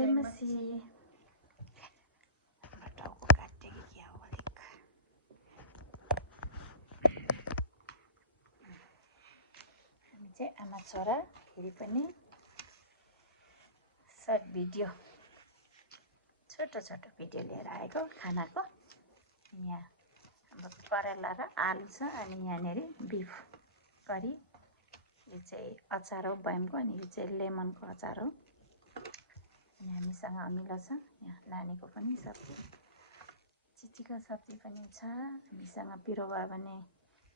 जय मसी टाउको काट्यो कि क्या हो अलिक हामी चाहिँ आमा छोरा फेरि पनि सर्ट भिडियो छोटो छोटो भिडियो लिएर आएको खानाको। यहाँ हाम्रो करेला र आलु छ अनि यहाँनिर बिफ करी। यो चाहिँ अचार हो बयमको अनि यो चाहिँ लेमनको अचार हो। अनि हामीसँग अमिलो छ। यहाँ नानीको पनि सब्जी चिचीको सब्जी पनि छ। हामीसँग पिरो भयो भने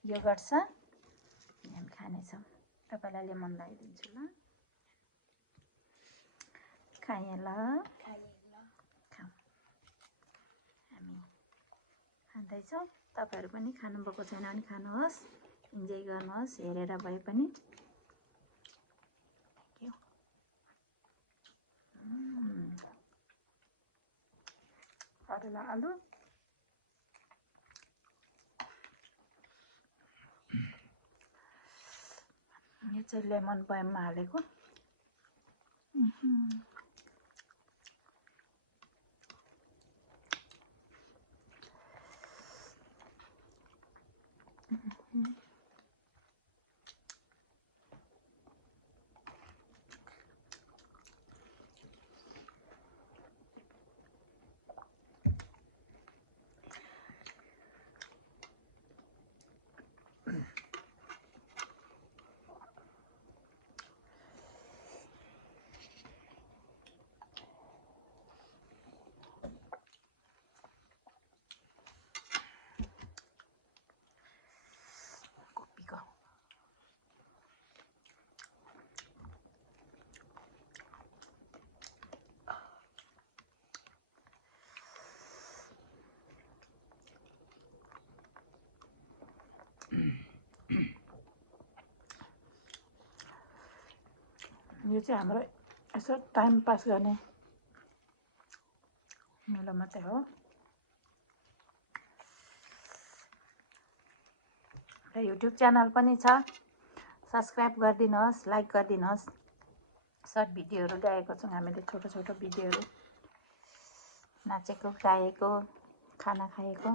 योगर्ट छ। अनि हामी खानेछौँ। तपाईँलाई लेमन लगाइदिन्छु ल। खाएँ ल खाऊँ। हामी खाँदैछौँ। तपाईँहरू पनि खानुभएको छैन भने खानुहोस्, इन्जोय गर्नुहोस् हेरेर भए पनि। करेला आलु यो चाहिँ लेमन बयममा हालेको। यो चाहिँ हाम्रो यसो टाइम पास गर्ने मेलो मात्रै हो। र युट्युब च्यानल पनि छ, सब्सक्राइब गरिदिनुहोस्, लाइक गरिदिनुहोस्। सर्ट भिडियोहरू ल्याएको छौँ हामीले, छोटो छोटो भिडियोहरू, नाचेको गाएको खाना खाएको।